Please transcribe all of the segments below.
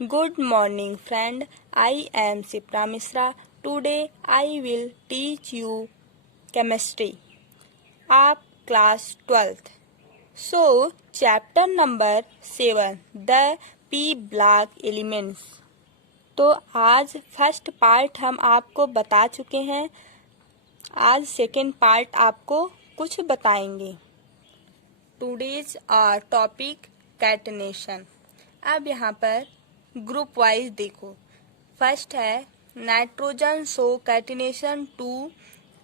Good morning, friend. I am Sipra Misra. Today I will teach you chemistry of class 12th. So, chapter number 7, the P block elements. तो आज first part हम आपको बता चुके हैं। आज second part आपको कुछ बताएंगे। Today's topic catenation. अब यहाँ पर ग्रुप वाइज देखो। फर्स्ट है nitrogen show catenation to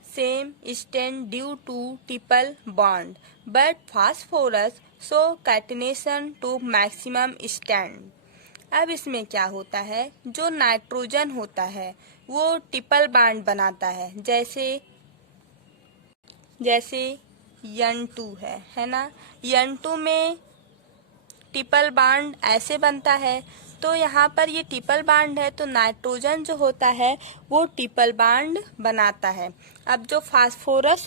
some extent due to triple bond, but phosphorus show catenation to maximum extent. अब इसमें क्या होता है, जो नाइट्रोजन होता है वो ट्रिपल बॉन्ड बनाता है, जैसे N2 है ना। N2 में ट्रिपल बॉन्ड ऐसे बनता है। तो यहाँ पर ये ट्रिपल बॉन्ड है, तो नाइट्रोजन जो होता है वो ट्रिपल बॉन्ड बनाता है। अब जो फास्फोरस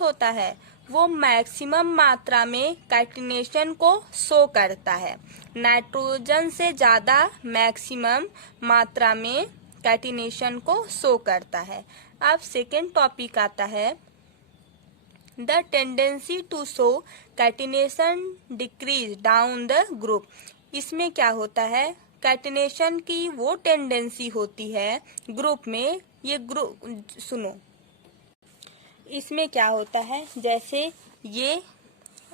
होता है वो मैक्सिमम मात्रा में कैटिनेशन को शो करता है। नाइट्रोजन से ज़्यादा मैक्सिमम मात्रा में कैटिनेशन को शो करता है। अब सेकेंड टॉपिक आता है the tendency to show catenation decrease down the group. इसमें क्या होता है, कैटिनेशन की वो टेंडेंसी होती है ग्रुप में। ये ग्रुप सुनो, इसमें क्या होता है, जैसे ये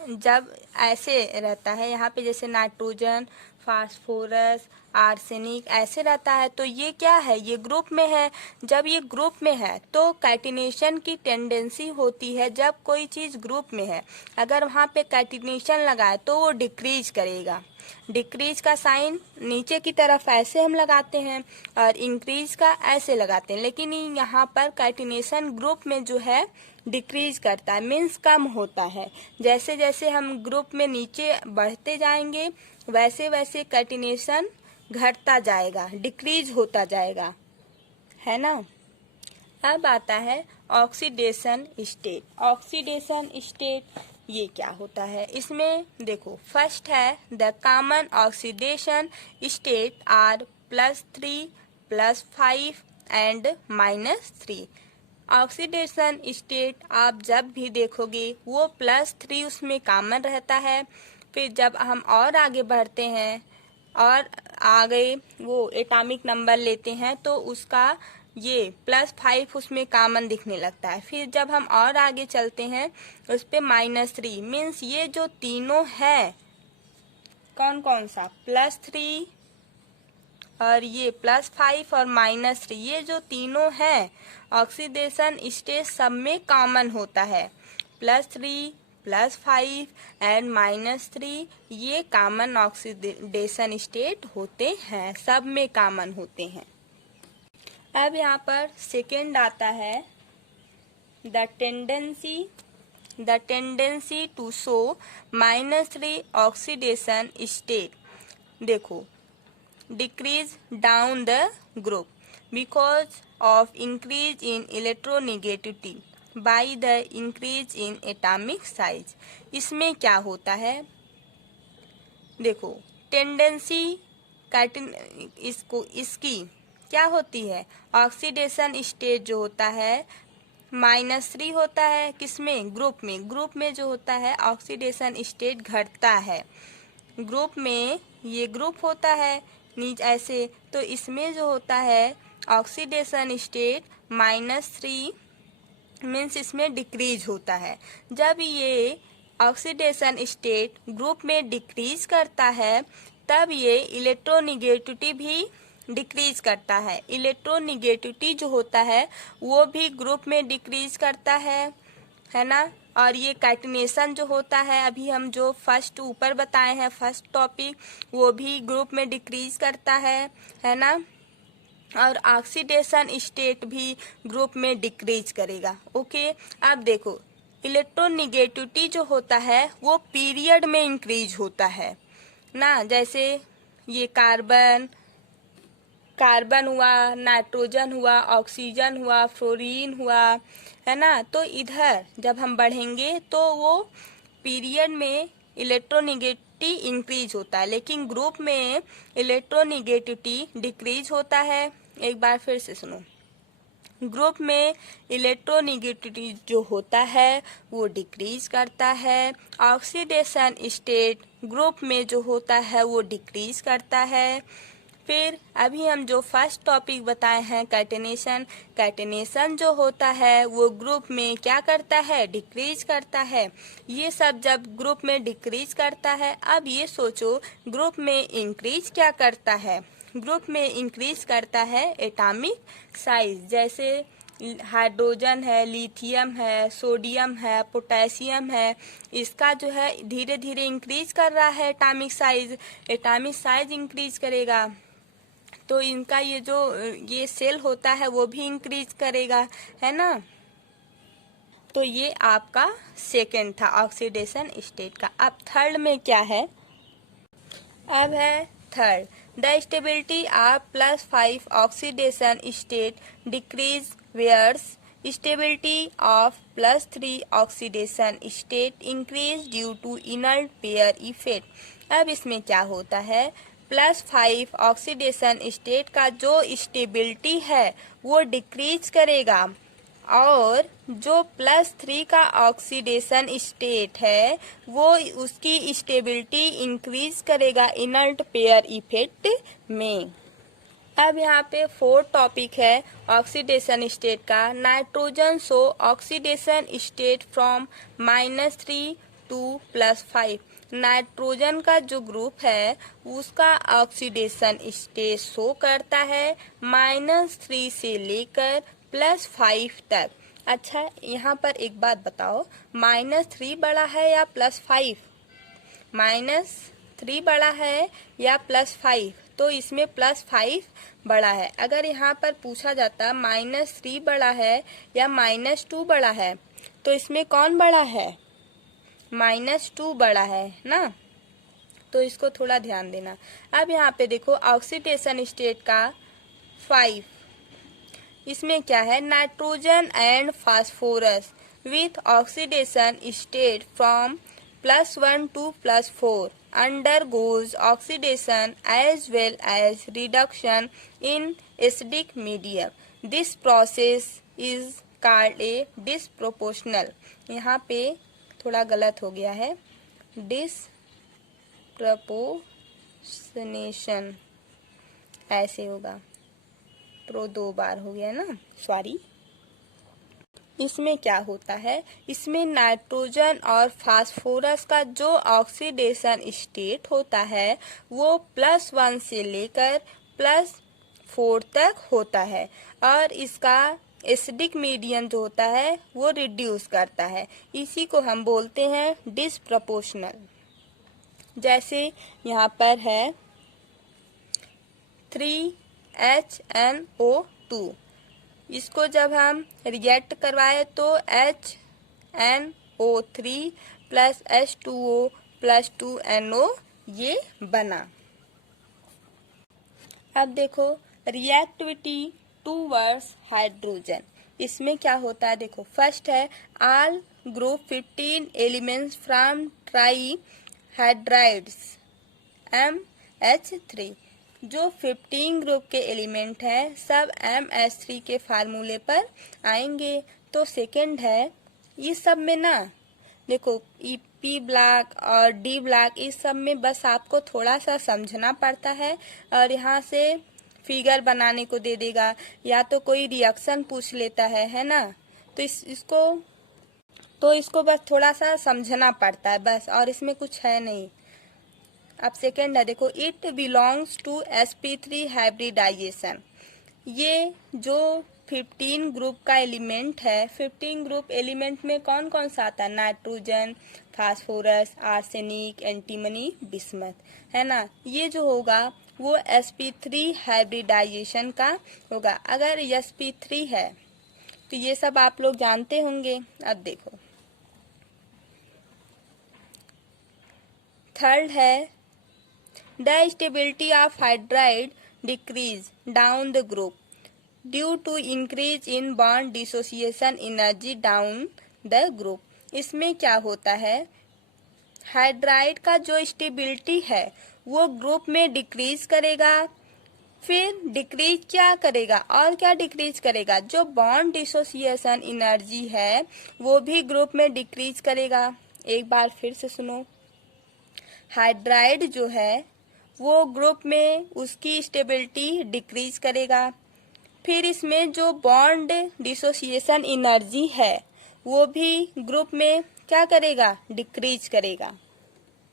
जब ऐसे रहता है यहाँ पे, जैसे नाइट्रोजन, फास्फोरस, आर्सेनिक ऐसे रहता है, तो ये क्या है, ये ग्रुप में है। जब ये ग्रुप में है तो कैटिनेशन की टेंडेंसी होती है। जब कोई चीज़ ग्रुप में है, अगर वहाँ पे कैटिनेशन लगाए तो वो डिक्रीज करेगा। डिक्रीज का साइन नीचे की तरफ ऐसे हम लगाते हैं और इंक्रीज का ऐसे लगाते हैं, लेकिन यहाँ पर कैटिनेशन ग्रुप में जो है डिक्रीज करता है, मीन्स कम होता है। जैसे जैसे हम ग्रुप में नीचे बढ़ते जाएंगे वैसे वैसे कैटिनेशन घटता जाएगा, डिक्रीज होता जाएगा, है ना। अब आता है ऑक्सीडेशन स्टेट। ऑक्सीडेशन स्टेट ये क्या होता है, इसमें देखो फर्स्ट है the common oxidation state are +3, +5 and -3। Oxidation state आप जब भी देखोगे वो +3 उसमें कॉमन रहता है। फिर जब हम और आगे बढ़ते हैं और आगे वो एटॉमिक नंबर लेते हैं तो उसका ये +5 उसमें कॉमन दिखने लगता है। फिर जब हम और आगे चलते हैं उस पे -3, मीन्स ये जो तीनों है, कौन कौन सा, +3 और ये +5 और -3, ये जो तीनों है ऑक्सीडेशन स्टेट सब में कॉमन होता है। +3, +5 एंड -3 ये कॉमन ऑक्सीडेशन स्टेट होते हैं, सब में कॉमन होते हैं। अब यहाँ पर सेकेंड आता है the tendency to show -3 oxidation state. देखो decrease down the group because of increase in electronegativity by the increase in atomic size. इसमें क्या होता है, देखो टेंडेंसी इसकी क्या होती है, ऑक्सीडेशन स्टेट जो होता है -3 होता है, किसमें, ग्रुप में जो होता है ऑक्सीडेशन स्टेट घटता है। ग्रुप में ये ग्रुप होता है नीचे ऐसे, तो इसमें जो होता है ऑक्सीडेशन स्टेट -3 मीन्स इसमें डिक्रीज होता है। जब ये ऑक्सीडेशन स्टेट ग्रुप में डिक्रीज करता है तब ये इलेक्ट्रोनेगेटिविटी भी डिक्रीज करता है। इलेक्ट्रोनेगेटिविटी जो होता है वो भी ग्रुप में डिक्रीज करता है ना। और ये कैटिनेशन जो होता है, अभी हम जो फर्स्ट ऊपर बताए हैं फर्स्ट टॉपिक, वो भी ग्रुप में डिक्रीज करता है ना। और ऑक्सीडेशन स्टेट भी ग्रुप में डिक्रीज करेगा। ओके, अब देखो इलेक्ट्रोनेगेटिविटी जो होता है वो पीरियड में इंक्रीज होता है ना। जैसे ये कार्बन हुआ, नाइट्रोजन हुआ, ऑक्सीजन हुआ, फ्लोरीन हुआ, है ना। तो इधर जब हम बढ़ेंगे तो वो पीरियड में इलेक्ट्रोनेगेटिविटी स्टेबिलिटी इंक्रीज होता है, लेकिन ग्रुप में इलेक्ट्रोनेगेटिविटी डिक्रीज होता है। एक बार फिर से सुनो, ग्रुप में इलेक्ट्रोनेगेटिविटी जो होता है वो डिक्रीज करता है। ऑक्सीडेशन स्टेट ग्रुप में जो होता है वो डिक्रीज करता है। फिर अभी हम जो फर्स्ट टॉपिक बताए हैं कैटेनेशन, कैटेनेशन जो होता है वो ग्रुप में क्या करता है, डिक्रीज करता है। ये सब जब ग्रुप में डिक्रीज करता है, अब ये सोचो ग्रुप में इंक्रीज क्या करता है। ग्रुप में इंक्रीज करता है एटॉमिक साइज, जैसे हाइड्रोजन है, लिथियम है, सोडियम है, पोटेशियम है, इसका जो है धीरे धीरे इंक्रीज कर रहा है atomic size. Atomic size increase करेगा तो इनका ये सेल होता है वो भी इंक्रीज करेगा, है ना। तो ये आपका सेकेंड था ऑक्सीडेशन स्टेट का। अब थर्ड में क्या है, अब है third, the stability of +5 oxidation state decrease whereas stability of +3 oxidation state increase due to inert pair effect. अब इसमें क्या होता है, +5 ऑक्सीडेशन स्टेट का जो स्टेबिलिटी है वो डिक्रीज करेगा, और जो +3 का ऑक्सीडेशन स्टेट है वो उसकी स्टेबिलिटी इंक्रीज करेगा इनर्ट पेयर इफेक्ट में। अब यहाँ पे फोर्थ टॉपिक है ऑक्सीडेशन स्टेट का। Nitrogen show oxidation state from -3 to +5। Nitrogen का जो ग्रुप है उसका ऑक्सीडेशन स्टेट शो करता है -3 से लेकर +5 तक। अच्छा, यहाँ पर एक बात बताओ, -3 बड़ा है या +5? -3 बड़ा है या +5? तो इसमें +5 बड़ा है। अगर यहाँ पर पूछा जाता -3 बड़ा है या -2 बड़ा है, तो इसमें कौन बड़ा है, -2 बड़ा है ना। तो इसको थोड़ा ध्यान देना। अब यहाँ पे देखो ऑक्सीडेशन स्टेट का 5, इसमें क्या है, nitrogen and phosphorus with oxidation state from +1 to +4 undergoes oxidation as well as reduction in acidic medium. This process is called a disproportional। यहाँ पे थोड़ा गलत हो गया है, डिसप्रपोर्शनेशन ऐसे होगा, प्रो 2 बार हो गया ना, सॉरी। इसमें क्या होता है, इसमें नाइट्रोजन और फास्फोरस का जो ऑक्सीडेशन स्टेट होता है वो +1 से लेकर +4 तक होता है, और इसका एसिडिक मीडियम जो होता है वो रिड्यूस करता है। इसी को हम बोलते हैं डिसप्रपोर्शनल। जैसे यहाँ पर है 3HNO2, इसको जब हम रिएक्ट करवाए तो HNO3 + H2O + 2NO ये बना। अब देखो रिएक्टिविटी टूवर्ड्स हाइड्रोजन, इसमें क्या होता है, देखो फर्स्ट है all group 15 elements from trihydrides MH3। जो 15 ग्रुप के एलिमेंट हैं सब MH3 के फार्मूले पर आएंगे। तो सेकंड है, इस सब में ना देखो P ब्लॉक और D ब्लॉक, इस सब में बस आपको थोड़ा सा समझना पड़ता है, और यहाँ से फिगर बनाने को दे देगा, या तो कोई रिएक्शन पूछ लेता है ना। तो इसको बस थोड़ा सा समझना पड़ता है बस, और इसमें कुछ है नहीं। अब सेकेंड है, देखो it belongs to sp3 hybridisation. ये जो 15 ग्रुप का एलिमेंट है, 15 ग्रुप एलिमेंट में कौन कौन सा आता है, nitrogen, phosphorus, arsenic, antimony, bismuth, है ना। ये जो होगा वो sp3 हाइब्रिडाइजेशन का होगा। अगर sp3 है तो ये सब आप लोग जानते होंगे। अब देखो थर्ड है, the stability of hydride decrease down the group due to increase in bond dissociation energy down the group. इसमें क्या होता है, हाइड्राइड का जो स्टेबिलिटी है वो ग्रुप में डिक्रीज करेगा। फिर डिक्रीज क्या करेगा, और क्या डिक्रीज करेगा, जो बॉन्ड डिसोसिएशन एनर्जी है वो भी ग्रुप में डिक्रीज करेगा। एक बार फिर से सुनो, हाइड्राइड जो है वो ग्रुप में उसकी स्टेबिलिटी डिक्रीज करेगा। फिर इसमें जो बॉन्ड डिसोसिएशन एनर्जी है वो भी ग्रुप में क्या करेगा, डिक्रीज करेगा।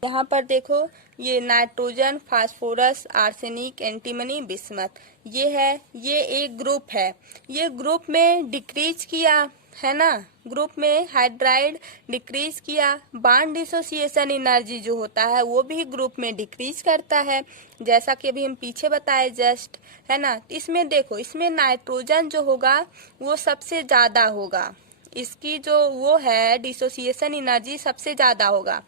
यहाँ पर देखो, ये nitrogen, phosphorus, arsenic, antimony, bismuth, ये है, ये एक ग्रुप है। ये ग्रुप में डिक्रीज किया है ना, ग्रुप में हाइड्राइड डिक्रीज किया। बॉन्ड डिसोसिएशन एनर्जी जो होता है वो भी ग्रुप में डिक्रीज करता है, जैसा कि अभी हम पीछे बताए जस्ट, है ना। इसमें देखो, इसमें नाइट्रोजन जो होगा वो सबसे ज्यादा होगा, इसकी जो वो है डिसोसिएशन एनर्जी सबसे ज्यादा होगा।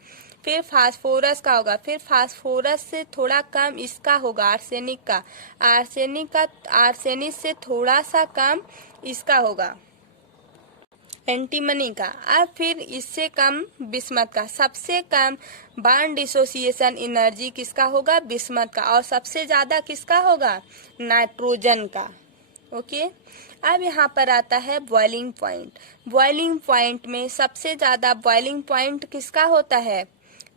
फिर फास्फोरस का होगा, फिर फास्फोरस से थोड़ा कम इसका होगा आर्सेनिक का, आर्सेनिक से थोड़ा सा कम इसका होगा एंटीमनी का, अब फिर इससे कम बिस्मथ का। सबसे कम बॉन्ड डिसोसिएशन एनर्जी किसका होगा, बिस्मथ का, और सबसे ज्यादा किसका होगा, नाइट्रोजन का। ओके, अब यहाँ पर आता है बॉइलिंग पॉइंट। बॉइलिंग पॉइंट में सबसे ज्यादा बॉइलिंग पॉइंट किसका होता है,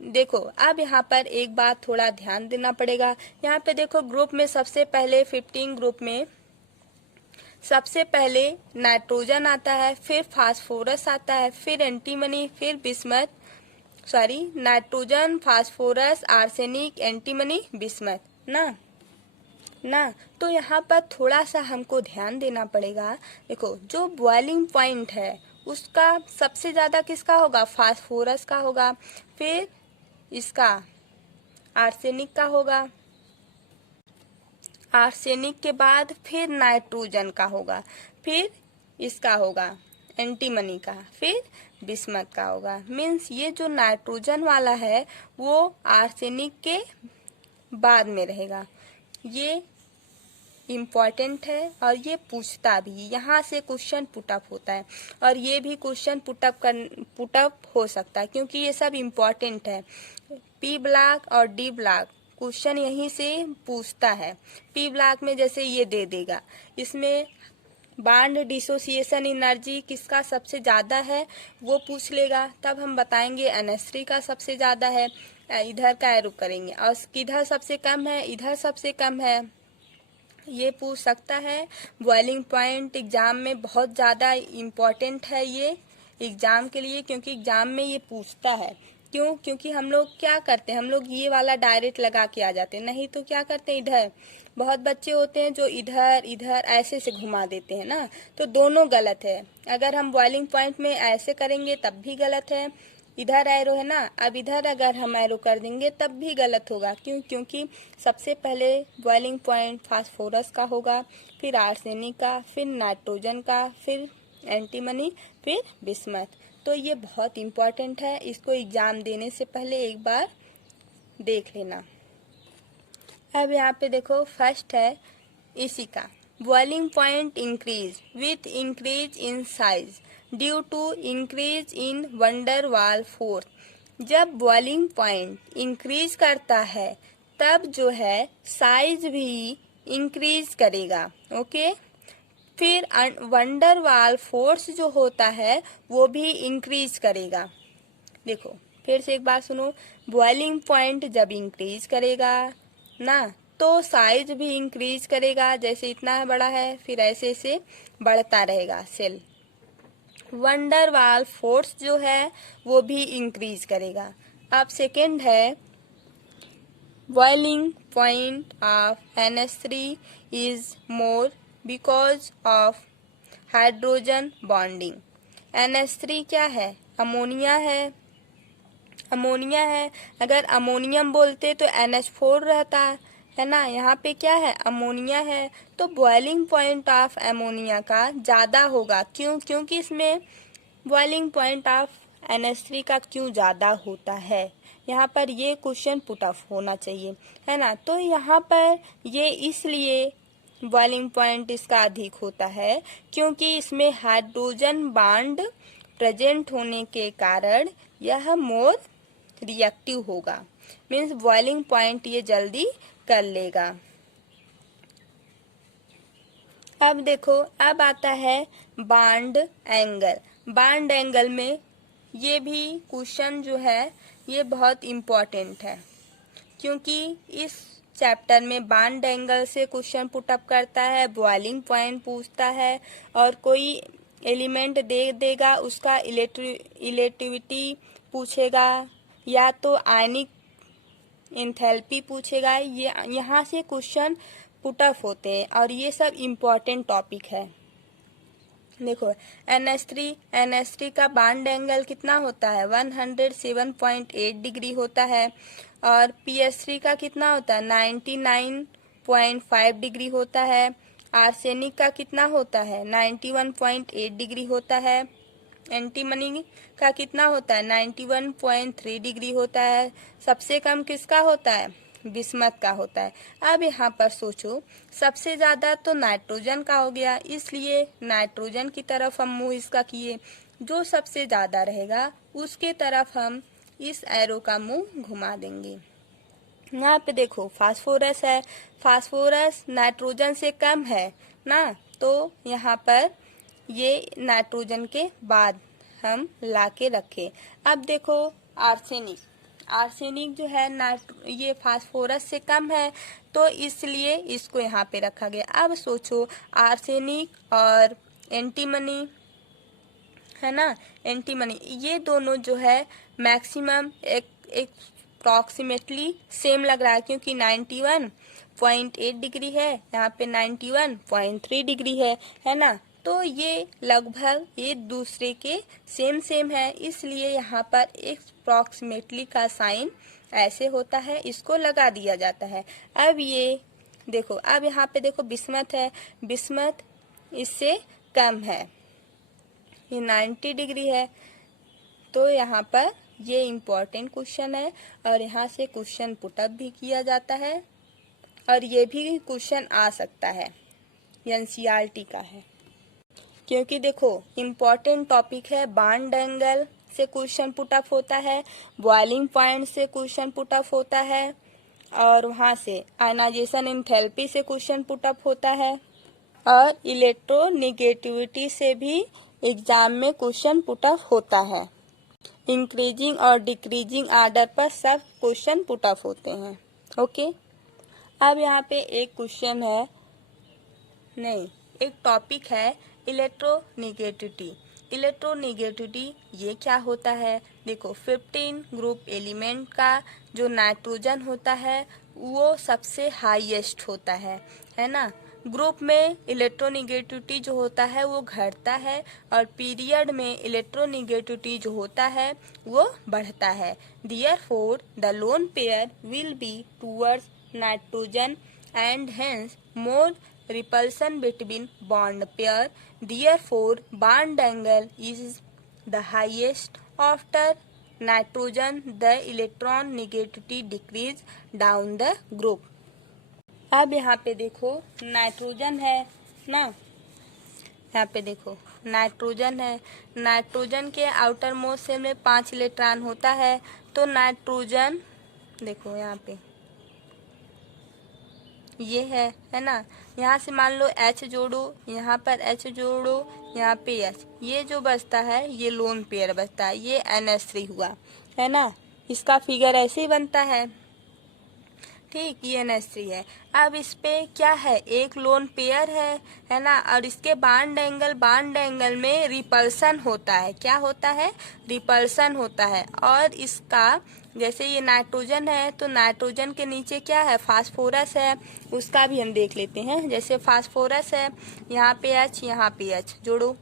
देखो अब यहाँ पर एक बात थोड़ा ध्यान देना पड़ेगा। यहाँ पे देखो, ग्रुप में सबसे पहले 15 ग्रुप में सबसे पहले नाइट्रोजन आता है, फिर फास्फोरस आता है, फिर एंटीमनी, फिर bismuth, nitrogen, phosphorus, arsenic, antimony, bismuth ना। तो यहाँ पर थोड़ा सा हमको ध्यान देना पड़ेगा। देखो, जो बॉइलिंग पॉइंट है उसका सबसे ज्यादा किसका होगा, फास्फोरस का होगा, फिर इसका आर्सेनिक का होगा, आर्सेनिक के बाद फिर नाइट्रोजन का होगा, फिर इसका होगा एंटीमनी का, फिर बिस्मथ का होगा। मीन्स ये जो नाइट्रोजन वाला है वो आर्सेनिक के बाद में रहेगा। ये इम्पॉर्टेंट है और ये पूछता भी, यहाँ से क्वेश्चन पुटअप होता है, और ये भी क्वेश्चन पुटअप हो सकता है क्योंकि ये सब इम्पॉर्टेंट है। पी ब्लॉक और डी ब्लॉक क्वेश्चन यहीं से पूछता है। पी ब्लॉक में जैसे ये दे देगा, इसमें बॉन्ड डिसोसिएशन एनर्जी किसका सबसे ज्यादा है वो पूछ लेगा, तब हम बताएंगे NH3 का सबसे ज्यादा है, इधर का एरो करेंगे, और किधर सबसे कम है, इधर सबसे कम है, ये पूछ सकता है। बॉइलिंग पॉइंट एग्जाम में बहुत ज़्यादा इम्पोर्टेंट है ये एग्जाम के लिए, क्योंकि एग्जाम में ये पूछता है। क्यों, क्योंकि हम लोग क्या करते हैं, हम लोग ये वाला डायरेक्ट लगा के आ जाते हैं, नहीं तो क्या करते हैं, इधर बहुत बच्चे होते हैं जो इधर इधर ऐसे से घुमा देते हैं ना, तो दोनों गलत है। अगर हम बॉइलिंग पॉइंट में ऐसे करेंगे तब भी गलत है, इधर एरो है ना, अब इधर अगर हम एरो कर देंगे तब भी गलत होगा। क्यों, क्योंकि सबसे पहले बॉइलिंग पॉइंट फास्फोरस का होगा, फिर आर्सेनिक का, फिर नाइट्रोजन का, फिर एंटीमनी, फिर बिस्मथ। तो ये बहुत इम्पोर्टेंट है, इसको एग्जाम देने से पहले एक बार देख लेना। अब यहाँ पे देखो, फर्स्ट है इसी का, boiling point increase with increase in size due to increase in van der Waals force. जब बॉइलिंग पॉइंट इंक्रीज करता है तब जो है साइज भी इंक्रीज करेगा। ओके, फिर वंडर वाल फोर्स जो होता है वो भी इंक्रीज करेगा। देखो फिर से एक बार सुनो, बॉइलिंग पॉइंट जब इंक्रीज करेगा ना तो साइज भी इंक्रीज करेगा, जैसे इतना बड़ा है फिर ऐसे से बढ़ता रहेगा सेल। वंडर वाल फोर्स जो है वो भी इंक्रीज करेगा। अब सेकेंड है, boiling point of NH3 is more because of hydrogen bonding. NH3 क्या है, अमोनिया है, अमोनिया है। अगर अमोनियम बोलते तो NH4 रहता है ना, यहाँ पे क्या है, अमोनिया है, तो बॉइलिंग पॉइंट ऑफ अमोनिया का ज्यादा होगा। क्यों, क्योंकि इसमें बॉइलिंग पॉइंट ऑफ NH3 का क्यों ज्यादा होता है, यहाँ पर ये क्वेश्चन पुट अप होना चाहिए, है ना। तो यहाँ पर ये इसलिए बॉइलिंग पॉइंट इसका अधिक होता है क्योंकि इसमें हाइड्रोजन बॉन्ड प्रेजेंट होने के कारण यह मोर रिएक्टिव होगा, मीन्स बॉइलिंग पॉइंट ये जल्दी कर लेगा। अब देखो, अब आता है बॉन्ड एंगल। बॉन्ड एंगल में ये भी क्वेश्चन जो है ये बहुत इम्पोर्टेंट है, क्योंकि इस चैप्टर में बॉन्ड एंगल से क्वेश्चन पुटअप करता है, बॉइलिंग पॉइंट पूछता है, और कोई एलिमेंट दे देगा उसका इलेक्ट्रिविटी पूछेगा, या तो आयनिक एंथैल्पी पूछेगा। ये यहाँ से क्वेश्चन पुटअप होते हैं और ये सब इम्पोर्टेंट टॉपिक है। देखो, NH3 का बॉन्ड एंगल कितना होता है, 107.8 डिग्री होता है, और PH3 का कितना होता है, 99.5 डिग्री होता है। आर्सेनिक का कितना होता है, 91.8 डिग्री होता है। एंटीमनी का कितना होता है, 91.3 डिग्री होता है। सबसे कम किसका होता है, बिस्मथ का होता है। अब यहाँ पर सोचो, सबसे ज्यादा तो नाइट्रोजन का हो गया, इसलिए नाइट्रोजन की तरफ हम मुंह इसका किए। जो सबसे ज्यादा रहेगा उसके तरफ हम इस एरो का मुंह घुमा देंगे। यहाँ पे देखो फास्फोरस है, फास्फोरस नाइट्रोजन से कम है ना, तो यहाँ पर ये नाइट्रोजन के बाद हम लाके रखे। अब देखो आर्सेनिक, आर्सेनिक जो है ये फास्फोरस से कम है, तो इसलिए इसको यहाँ पे रखा गया। अब सोचो, आर्सेनिक और एंटीमनी है ना, एंटीमनी ये दोनों जो है मैक्सिमम एक अप्रॉक्सीमेटली सेम लग रहा है, क्योंकि 91.8 डिग्री है, यहाँ पे 91.3 डिग्री है ना, तो ये लगभग एक दूसरे के सेम है, इसलिए यहाँ पर एक अप्रॉक्सीमेटली का साइन ऐसे होता है, इसको लगा दिया जाता है। अब ये देखो, अब यहाँ पे देखो बिस्मथ है, बिस्मथ इससे कम है, ये 90 डिग्री है, तो यहाँ पर ये इम्पोर्टेंट क्वेश्चन है और यहाँ से क्वेश्चन पुटअप भी किया जाता है, और ये भी क्वेश्चन आ सकता है, NCERT का है, क्योंकि देखो इम्पोर्टेंट टॉपिक है। बॉन्ड एंगल से क्वेश्चन पुटअप होता है, बॉइलिंग पॉइंट से क्वेश्चन पुटअप होता है, और वहाँ से आयनाइजेशन एंथैल्पी से क्वेश्चन पुटअप होता है, और इलेक्ट्रोनेगेटिविटी से भी एग्जाम में क्वेश्चन पुटअप होता है। इंक्रीजिंग और डिक्रीजिंग आर्डर पर सब क्वेश्चन पुटअप होते हैं। ओके, अब यहाँ पे एक क्वेश्चन है, नहीं एक टॉपिक है इलेक्ट्रोनेगेटिविटी। इलेक्ट्रोनेगेटिविटी ये क्या होता है, देखो 15 ग्रुप एलिमेंट का जो नाइट्रोजन होता है वो सबसे हाईएस्ट होता है ना। ग्रुप में इलेक्ट्रोनेगेटिविटी जो होता है वो घटता है, और पीरियड में इलेक्ट्रोनेगेटिविटी जो होता है वो बढ़ता है। Therefore, the lone pair will be towards nitrogen and hence more repulsion between bond pair. Therefore, bond angle is the highest after nitrogen. The electron negativity decrease down the group. अब यहाँ पे देखो नाइट्रोजन है ना, यहाँ पे देखो nitrogen है, नाइट्रोजन के आउटर मोस्ट शेल में 5 इलेक्ट्रॉन होता है, तो नाइट्रोजन देखो यहाँ पे ये है ना, यहाँ से मान लो H जोड़ो, यहाँ पर H जोड़ो, यहाँ पे H, ये जो बचता है ये लोन पेयर बचता है, ये NH3 हुआ है ना, इसका फिगर ऐसे ही बनता है, ठीक, ये NH3 है। अब इस पे क्या है, एक लोन पेयर है ना, और इसके बॉन्ड एंगल में रिपल्सन होता है, क्या होता है, रिपल्सन होता है। और इसका जैसे ये नाइट्रोजन है, तो नाइट्रोजन के नीचे क्या है, फास्फोरस है, उसका भी हम देख लेते हैं। जैसे फास्फोरस है, यहाँ पे H, यहाँ पे H जोड़ो,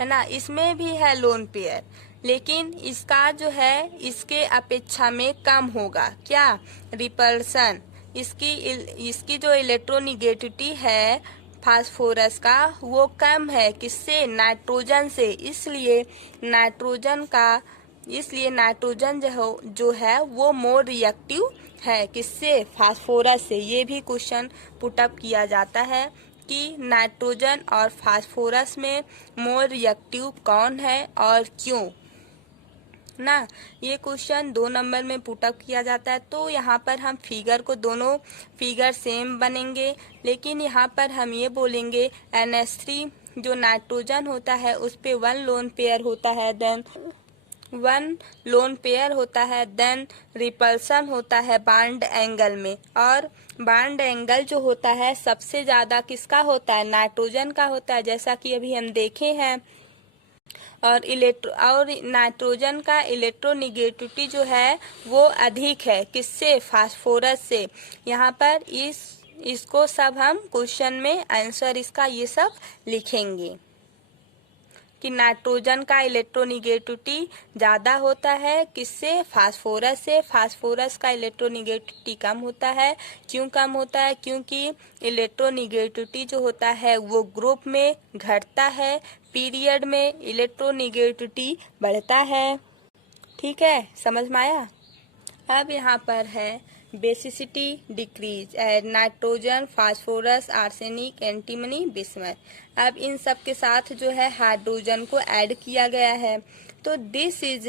है ना, इसमें भी है लोन पेयर, लेकिन इसका जो है इसके अपेक्षा में कम होगा, क्या, रिपल्सन। इसकी जो इलेक्ट्रोनेगेटिविटी है फास्फोरस का वो कम है, किससे, नाइट्रोजन से, इसलिए नाइट्रोजन जो है वो मोर रिएक्टिव है, किससे, फास्फोरस से। ये भी क्वेश्चन पुटअप किया जाता है कि नाइट्रोजन और फास्फोरस में मोर रिएक्टिव कौन है और क्यों। ना। ये क्वेश्चन 2 नंबर में पुटअप किया जाता है। तो यहाँ पर हम फिगर को, दोनों फिगर सेम बनेंगे, लेकिन यहाँ पर हम ये बोलेंगे NH3 जो नाइट्रोजन होता है उस पे 1 लोन पेयर होता है, देन रिपल्सन होता है बॉन्ड एंगल में, और बॉन्ड एंगल जो होता है सबसे ज्यादा किसका होता है, नाइट्रोजन का होता है, जैसा कि अभी हम देखे हैं। और नाइट्रोजन का इलेक्ट्रोनिगेटिविटी जो है वो अधिक है, किससे, फास्फोरस से। यहाँ पर इसको सब हम क्वेश्चन में आंसर इसका ये सब लिखेंगे कि नाइट्रोजन का इलेक्ट्रोनिगेटिविटी ज्यादा होता है, किससे, फास्फोरस से। फास्फोरस का इलेक्ट्रोनिगेटिविटी कम होता है। क्यों कम होता है, क्योंकि इलेक्ट्रोनिगेटिविटी जो होता है वो ग्रुप में घटता है, पीरियड में इलेक्ट्रोनिगेटिविटी बढ़ता है। ठीक है, समझ में आया। अब यहाँ पर है basicity decrease, nitrogen, phosphorus, arsenic, antimony, bismuth. अब इन सब के साथ जो है हाइड्रोजन को ऐड किया गया है। तो दिस इज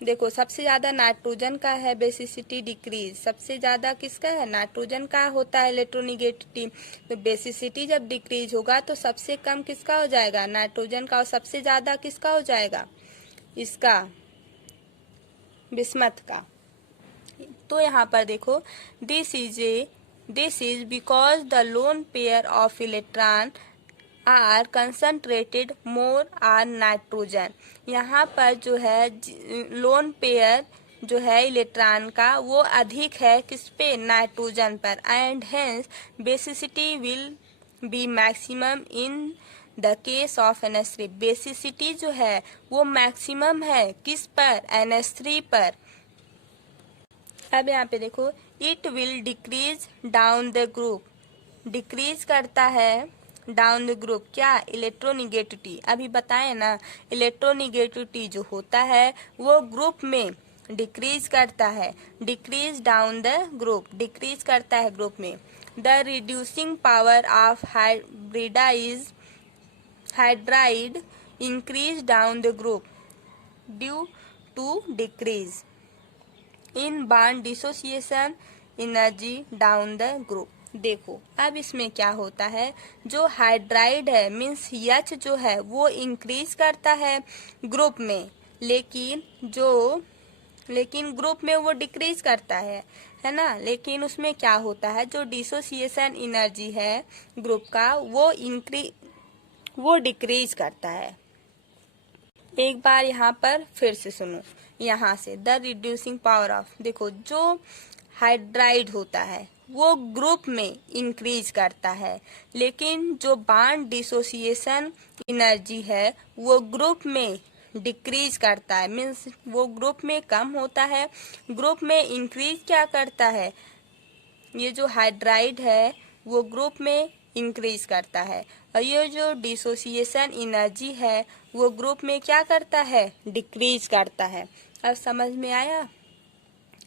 देखो सबसे ज्यादा नाइट्रोजन का है बेसिसिटी डिक्रीज, सबसे ज्यादा किसका है, नाइट्रोजन का होता है इलेक्ट्रोनिगेटिविटी। तो बेसिसिटी जब डिक्रीज होगा तो सबसे कम किसका हो जाएगा, नाइट्रोजन का, और सबसे ज्यादा किसका हो जाएगा, इसका, बिस्मथ का। तो यहाँ पर देखो this is because the lone pair of electron are concentrated more are nitrogen. यहाँ पर जो है लोन पेयर जो है इलेक्ट्रॉन का वो अधिक है किस पे, नाइट्रोजन पर, and hence basicity will be maximum in the case of NH3। Basicity जो है वो मैक्सिमम है किस पर, NH3 पर। अब यहाँ पे देखो it will decrease down the group, decrease करता है डाउन द ग्रुप, क्या, इलेक्ट्रोनिगेटिविटी। अभी बताए ना, इलेक्ट्रोनिगेटिविटी जो होता है वो ग्रुप में डिक्रीज करता है, decrease down the group, decrease करता है ग्रुप में। The reducing power of hydride increase down the group due to decrease in bond dissociation energy down the group. देखो अब इसमें क्या होता है, जो हाइड्राइड है मीन्स H जो है वो इंक्रीज करता है ग्रुप में, लेकिन ग्रुप में वो डिक्रीज करता है ना। लेकिन उसमें क्या होता है, जो डिसोसिएशन एनर्जी है ग्रुप का वो डिक्रीज करता है। एक बार यहाँ पर फिर से सुनो, यहाँ से द रिड्यूसिंग पावर ऑफ, देखो जो हाइड्राइड होता है वो ग्रुप में इंक्रीज करता है, लेकिन जो बॉन्ड डिसोसिएशन एनर्जी है वो ग्रुप में डिक्रीज करता है, मीन्स वो ग्रुप में कम होता है, ग्रुप में इंक्रीज क्या करता है, ये जो हाइड्राइड है वो ग्रुप में इंक्रीज करता है, और ये जो डिसोसिएशन एनर्जी है वो ग्रुप में क्या करता है, डिक्रीज करता है। अब समझ में आया।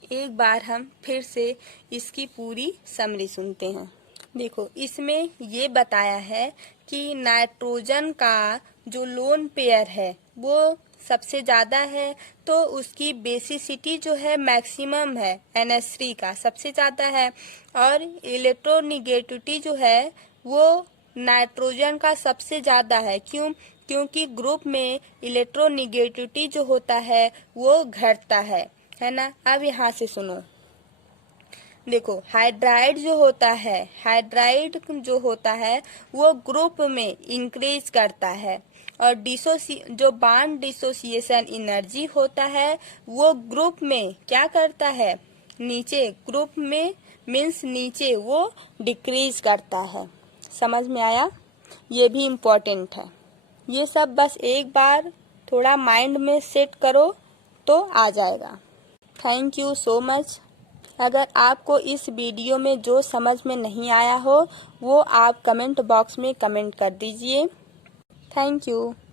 एक बार हम फिर से इसकी पूरी समरी सुनते हैं। देखो इसमें ये बताया है कि नाइट्रोजन का जो लोन पेयर है वो सबसे ज्यादा है, तो उसकी बेसिसिटी जो है मैक्सिमम है, NH3 का सबसे ज्यादा है, और इलेक्ट्रोनिगेटिविटी जो है वो नाइट्रोजन का सबसे ज्यादा है। क्यों, क्योंकि ग्रुप में इलेक्ट्रोनिगेटिविटी जो होता है वो घटता है ना। अब यहाँ से सुनो, देखो हाइड्राइड जो होता है वो ग्रुप में इंक्रीज करता है, और जो बॉन्ड डिसोसिएशन एनर्जी होता है वो ग्रुप में क्या करता है, नीचे, ग्रुप में मीन्स नीचे वो डिक्रीज करता है। समझ में आया, ये भी इम्पोर्टेंट है। ये सब बस एक बार थोड़ा माइंड में सेट करो तो आ जाएगा। Thank you so much. अगर आपको इस वीडियो में जो समझ में नहीं आया हो वो आप कमेंट बॉक्स में कमेंट कर दीजिए। Thank you.